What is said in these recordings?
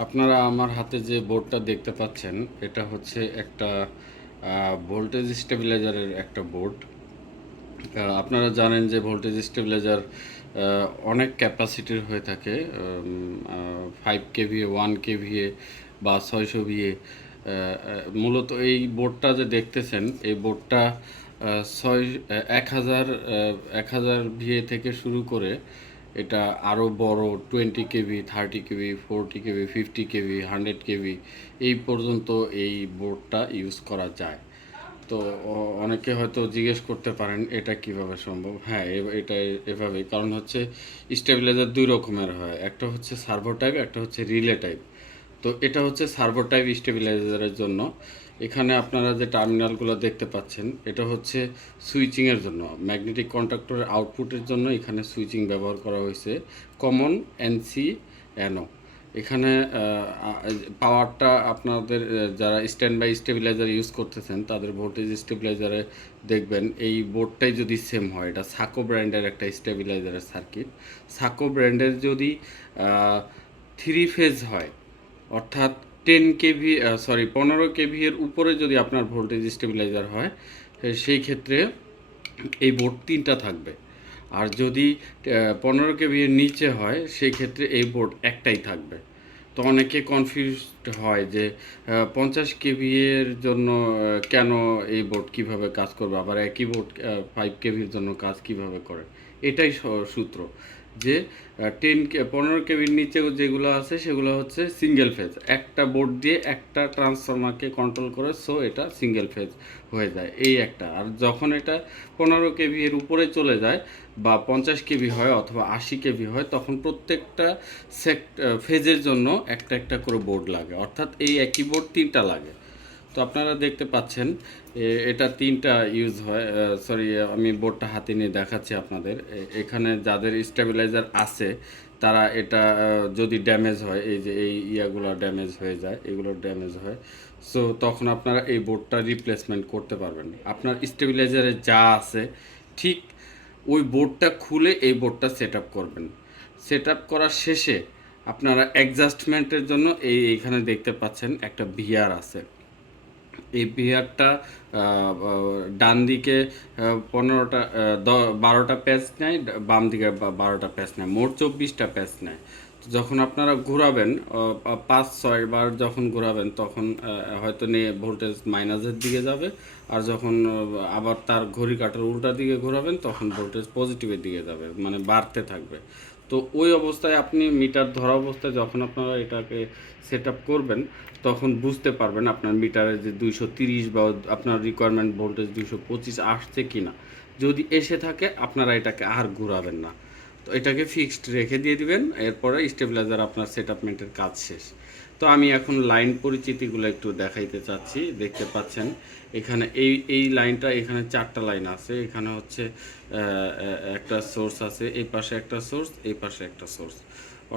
আপনারা আমার হাতে যে বোর্ডটা দেখতে পাচ্ছেন, এটা হচ্ছে একটা ভোল্টেজ স্টেবিলাইজারের একটা বোর্ড। আপনারা জানেন যে ভোল্টেজ স্টেবিলাইজার অনেক ক্যাপাসিটির হয়ে থাকে, 5 কেভিএ, 1 কেভিএ বা 600 ভিএ। মূলত এই বোর্ডটা যে দেখতেছেন, এই বোর্ডটা 1000 ভিএ থেকে শুরু করে এটা আরও বড় 20 KV, 30 KV, 40 KV, 50 KV, 100 KV এই পর্যন্ত এই বোর্ডটা ইউজ করা যায়। তো অনেকে হয়তো জিজ্ঞেস করতে পারেন এটা কিভাবে সম্ভব। হ্যাঁ, এটা এভাবেই। কারণ হচ্ছে স্টেবিলাইজার দুই রকমের হয়, একটা হচ্ছে সার্ভো টাইপ, একটা হচ্ছে রিলে টাইপ। তো এটা হচ্ছে সার্ভো টাইপ স্টেবিলাইজারের জন্য। এখানে আপনারা যে টার্মিনালগুলো দেখতে পাচ্ছেন, এটা হচ্ছে সুইচিংয়ের জন্য, ম্যাগনেটিক কন্ট্যাক্টরের আউটপুটের জন্য এখানে সুইচিং ব্যবহার করা হয়েছে, কমন এনসি এনও। এখানে পাওয়ারটা আপনাদের যারা স্ট্যান্ড বাই স্টেবিলাইজার ইউজ করতেছেন তাদের ভোল্টেজ স্টেবিলাইজারে দেখবেন এই বোর্ডটাই যদি সেম হয়, এটা সাকো ব্র্যান্ডের একটা স্টেবিলাইজারের সার্কিট। সাকো ব্র্যান্ডের যদি 3 ফেজ হয়, অর্থাৎ 10 কেভি, 15 কেভি এর উপরে যদি আপনার ভোল্টেজ স্টেবিলাইজার হয়, সেই ক্ষেত্রে এই বোর্ড তিনটা থাকবে। আর যদি 15 কেভি এর নিচে হয়, সেই ক্ষেত্রে এই বোর্ড একটাই থাকবে। তো অনেকে কনফিউজড হয় যে 50 কেভি এর জন্য কেন এই বোর্ড কিভাবে কাজ করবে, আবার একই বোর্ড 5 কেভির জন্য কাজ কিভাবে করে। এটাই সূত্র যে 15 কেভির নিচেও যেগুলো আছে সেগুলো হচ্ছে সিঙ্গেল ফেজ, একটা বোর্ড দিয়ে একটা ট্রান্সফরমারকে কন্ট্রোল করে, সো এটা সিঙ্গেল ফেজ হয়ে যায় এই একটা। আর যখন এটা 15 কেভি এর উপরে চলে যায় বা 50 কেভি হয় অথবা 80 কেভি হয়, তখন প্রত্যেকটা ফেজের জন্য একটা একটা করে বোর্ড লাগে, অর্থাৎ এই একই বোর্ড তিনটা লাগে। তো আপনারা দেখতে পাচ্ছেন এটা তিনটা ইউজ হয়। সরি, আমি বোর্ডটা হাতে নিয়ে দেখাচ্ছি আপনাদের। এখানে যাদের স্টেবিলাইজার আছে তারা এটা যদি ড্যামেজ হয়, এই যে এই ইয়াগুলো ড্যামেজ হয়ে যায়, এগুলো ড্যামেজ হয়, সো তখন আপনারা এই বোর্ডটা রিপ্লেসমেন্ট করতে পারবেন। আপনার স্টেবিলাইজারে যা আছে ঠিক ওই বোর্ডটা খুলে এই বোর্ডটা সেট আপ করবেন। সেট আপ করার শেষে আপনারা অ্যাডজাস্টমেন্টের জন্য এইখানে দেখতে পাচ্ছেন একটা ভিআর আছে। এই বিহারটা ডান দিকে 15টা, 12টা প্যাচ নেয়, বাম দিকে 12টা প্যাচ নেয়, মোট 24টা প্যাচ নেয়। তো যখন আপনারা ঘোরাবেন 5-6 বার যখন ঘোরাবেন, তখন হয়তো নিয়ে ভোল্টেজ মাইনাসের দিকে যাবে। আর যখন আবার তার ঘড়ি কাঁটার উল্টা দিকে ঘোরাবেন, তখন ভোল্টেজ পজিটিভের দিকে যাবে, মানে বাড়তে থাকবে। তো ওই অবস্থায় আপনি মিটার ধরা অবস্থায় যখন আপনারা এটাকে সেট আপ করবেন, তখন বুঝতে পারবেন আপনার মিটারে যে 230 বা আপনার রিকোয়ারমেন্ট ভোল্টেজ 225 আসছে কি না। যদি এসে থাকে, আপনারা এটাকে আর ঘোরাবেন না, তো এটাকে ফিক্সড রেখে দিয়ে দিবেন। এরপরে স্টেবিলাইজার আপনার সেট আপমেন্টের কাজ শেষ। তো আমি এখন লাইন পরিচিতিগুলো একটু দেখাইতে চাচ্ছি। দেখতে পাচ্ছেন এখানে এই লাইনটা, এখানে 4টা লাইন আছে। এখানে হচ্ছে একটা সোর্স আছে, এই পাশে একটা সোর্স, এই পাশে একটা সোর্স,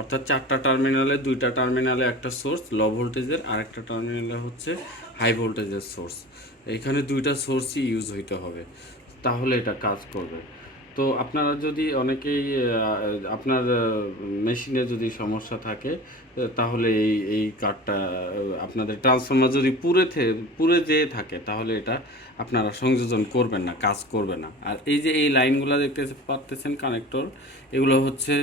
অর্থাৎ 4টা টার্মিনালে, 2টা টার্মিনালে একটা সোর্স লো ভোল্টেজের, আর একটা টার্মিনালে হচ্ছে হাই ভোল্টেজের সোর্স। এখানে 2টা সোর্সই ইউজ হইতে হবে, তাহলে এটা কাজ করবে। তো আপনারা যদি অনেকেই আপনার মেশিনে যদি সমস্যা থাকে, তাহলে এই কার্ডটা, আপনাদের ট্রান্সফর্মার যদি পুরে যেয়ে থাকে, তাহলে এটা আপনারা সংযোজন করবেন না, কাজ করবে না। আর এই যে এই লাইনগুলো দেখতে পারতেছেন কানেক্টর, এগুলো হচ্ছে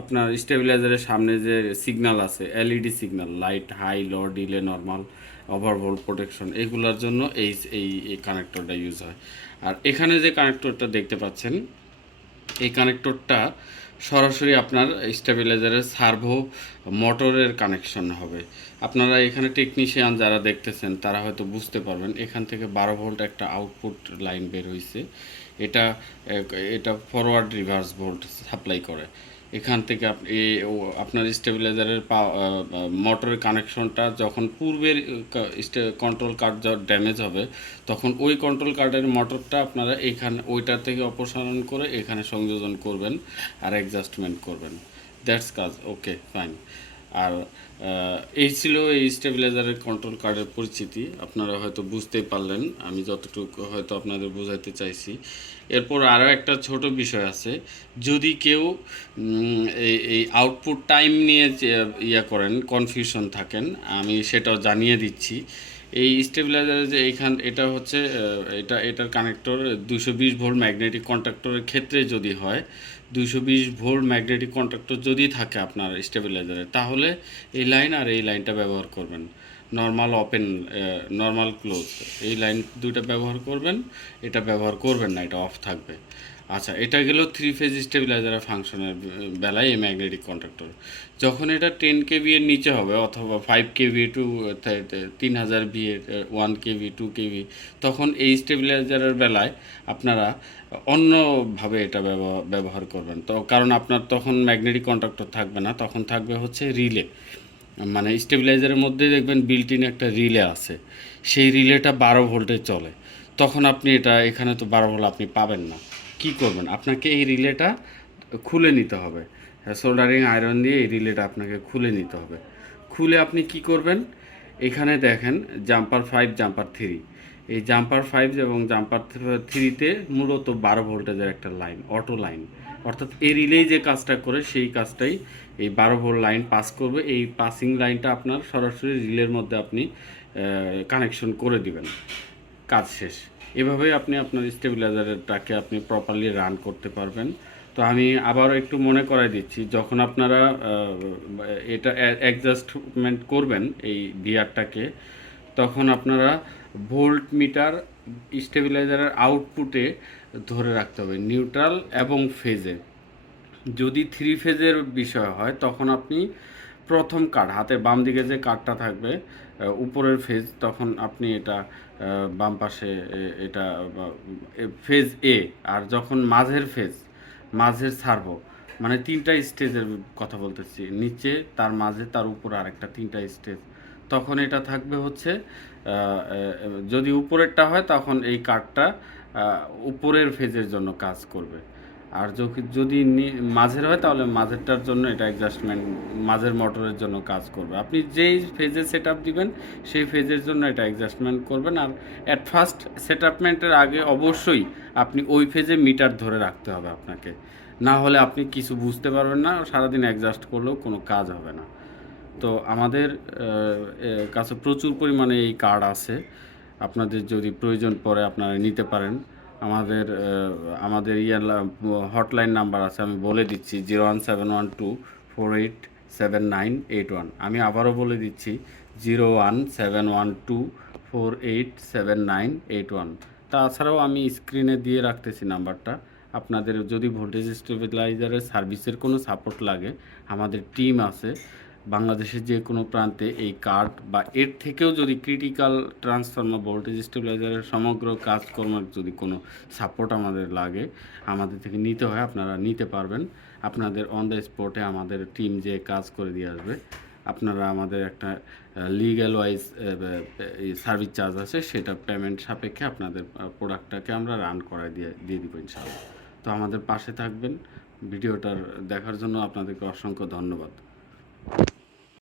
আপনার স্টেবিলাইজারের সামনে যে সিগন্যাল আছে, এলইডি সিগন্যাল, লাইট, হাই, লো, ডিলে, নর্মাল, ওভারভোল্ট প্রোটেকশন, এগুলোর জন্য এই কানেক্টরটা ইউজ হয়। আর এখানে যে কানেক্টরটা দেখতে পাচ্ছেন, এই কানেক্টরটা সরাসরি আপনার স্টেবিলাইজারের সার্ভো মোটরের কানেকশন হবে। আপনারা এখানে টেকনিশিয়ান যারা দেখতেছেন তারা হয়তো বুঝতে পারবেন, এখান থেকে 12 ভোল্ট একটা আউটপুট লাইন বের হয়েছে। এটা এটা ফরওয়ার্ড রিভার্স ভোল্ট সাপ্লাই করে। এখান থেকে আপনার স্টেবিলাইজারের মোটরের কানেকশনটা যখন পূর্বের কন্ট্রোল কার্ড ড্যামেজ হবে, তখন ওই কন্ট্রোল কার্ডের মোটরটা আপনারা এখানে ওইটা থেকে অপসারণ করে এখানে সংযোজন করবেন আর অ্যাডজাস্টমেন্ট করবেন। দ্যাটস কাজ। ওকে, ফাইন। আর এই ছিল এই স্টেবিলাইজারের কন্ট্রোল কার্ডের পরিচিতি। আপনারা হয়তো বুঝতেই পারলেন আমি যতটুকু হয়তো আপনাদের বোঝাতে চাইছি। এরপর আরও একটা ছোট বিষয় আছে, যদি কেউ এই আউটপুট টাইম নিয়ে ইয়া করেন, কনফিউশন থাকেন, আমি সেটাও জানিয়ে দিচ্ছি। এই স্টেবিলাইজারের যে এটা হচ্ছে এটার কানেক্টর 220 ভোল্ট ম্যাগনেটিক কন্ট্যাক্টরের ক্ষেত্রে যদি হয়, 220 ভোল্ট ম্যাগনেটিক কন্ট্যাক্টর যদি থাকে আপনার স্টেবিলাইজারে, তাহলে এই লাইন আর এই লাইনটা ব্যবহার করবেন। নর্মাল ওপেন, নর্মাল ক্লোজ, এই লাইন দুইটা ব্যবহার করবেন, এটা ব্যবহার করবেন না, এটা অফ থাকবে। আচ্ছা, এটা গেল 3 ফেজ স্টেবিলাইজারের ফাংশনের বেলায় এই ম্যাগনেটিক কন্ট্যাক্টর। যখন এটা 10 কেভি এর নিচে হবে অথবা 5 কেভি টু 3000 ভি এর 1 কেভি 2 কেভি, তখন এই স্টেবিলাইজারের বেলায় আপনারা অন্যভাবে এটা ব্যবহার করবেন। তো কারণ আপনার তখন ম্যাগনেটিক কন্ট্যাক্টর থাকবে না, তখন থাকবে হচ্ছে রিলে। মানে স্টেবিলাইজারের মধ্যে দেখবেন বিল্ট ইন একটা রিলে আছে, সেই রিলেটা 12 ভোল্টে চলে। তখন আপনি এখানে তো 12 ভোল্ট আপনি পাবেন না। কি করবেন? আপনাকে এই রিলেটা খুলে নিতে হবে, সোল্ডারিং আয়রন দিয়ে এই রিলেটা আপনাকে খুলে নিতে হবে। খুলে আপনি কি করবেন? এখানে দেখেন জাম্পার 5, জাম্পার 3। এই জাম্পার 5 এবং জাম্পার 3তে মূলত 12 ভোল্টেজের একটা লাইন, অটো লাইন, অর্থাৎ এই রিলেই যে কাজটা করে সেই কাজটাই এই 12 ভোল্ট লাইন পাস করবে। এই পাসিং লাইনটা আপনার সরাসরি রিলের মধ্যে আপনি কানেকশন করে দিবেন, কাজ শেষ। এভাবেই আপনি আপনার স্টেবিলাইজারটাকে আপনি প্রপারলি রান করতে পারবেন। তো আমি আবারও একটু মনে করাই দিচ্ছি, যখন আপনারা এটা অ্যাডজাস্টমেন্ট করবেন এই ভিআরটাকে, তখন আপনারা ভোল্ট মিটার স্টেবিলাইজারের আউটপুটে ধরে রাখতে হবে নিউট্রাল এবং ফেজে। যদি 3 ফেজের বিষয় হয়, তখন আপনি প্রথম কার্ড, হাতের বাম দিকে যে কার্ডটা থাকবে উপরের ফেজ, তখন আপনি এটা বাম পাশে এটা ফেজ এ। আর যখন মাঝের ফেজ, মাঝের সার্ভো, মানে 3টা স্টেজের কথা বলতেছি, নিচে, তার মাঝে, তার উপর আর একটা 3টা স্টেজ, তখন এটা থাকবে হচ্ছে যদি উপরেরটা হয় তখন এই কার্ডটা উপরের ফেজের জন্য কাজ করবে। আর যদি মাঝের হয় তাহলে মাঝেরটার জন্য এটা অ্যাডজাস্টমেন্ট, মাঝের মোটরের জন্য কাজ করবে। আপনি যেই ফেজে সেট আপ দিবেন সেই ফেজের জন্য এটা অ্যাডজাস্টমেন্ট করবেন। আর অ্যাট ফার্স্ট সেট আপমেন্টের আগে অবশ্যই আপনি ওই ফেজে মিটার ধরে রাখতে হবে আপনাকে, না হলে আপনি কিছু বুঝতে পারবেন না, সারাদিন অ্যাডজাস্ট করলেও কোনো কাজ হবে না। তো আমাদের কাছে প্রচুর পরিমাণে এই কার্ড আছে, আপনাদের যদি প্রয়োজন পড়ে আপনারা নিতে পারেন। আমাদের হটলাইন নাম্বার আছে, আমি বলে দিচ্ছি 01712487981। আমি আবারও বলে দিচ্ছি 01712487981। তাছাড়াও আমি স্ক্রিনে দিয়ে রাখতেছি নাম্বারটা। আপনাদের যদি ভোল্টেজ স্টেবিলাইজারের সার্ভিসের কোনো সাপোর্ট লাগে, আমাদের টিম আছে বাংলাদেশের যে কোনো প্রান্তে। এই কার্ড বা এর থেকেও যদি ক্রিটিক্যাল ট্রান্সফর্মার ভোল্টেজ স্টেবিলাইজারের সমগ্র কাজকর্মের যদি কোনো সাপোর্ট আমাদের লাগে, আমাদের থেকে নিতে হয়, আপনারা নিতে পারবেন। আপনাদের অন দ্য স্পটে আমাদের টিম যে কাজ করে দিয়ে আসবে। আপনারা আমাদের একটা লিগ্যাল ওয়াইজ সার্ভিস চার্জ আছে, সেটা পেমেন্ট সাপেক্ষে আপনাদের প্রোডাক্টটাকে আমরা রান করায় দিয়ে দিব ইনশাআল্লাহ। তো আমাদের পাশে থাকবেন। ভিডিওটার দেখার জন্য আপনাদেরকে অসংখ্য ধন্যবাদ।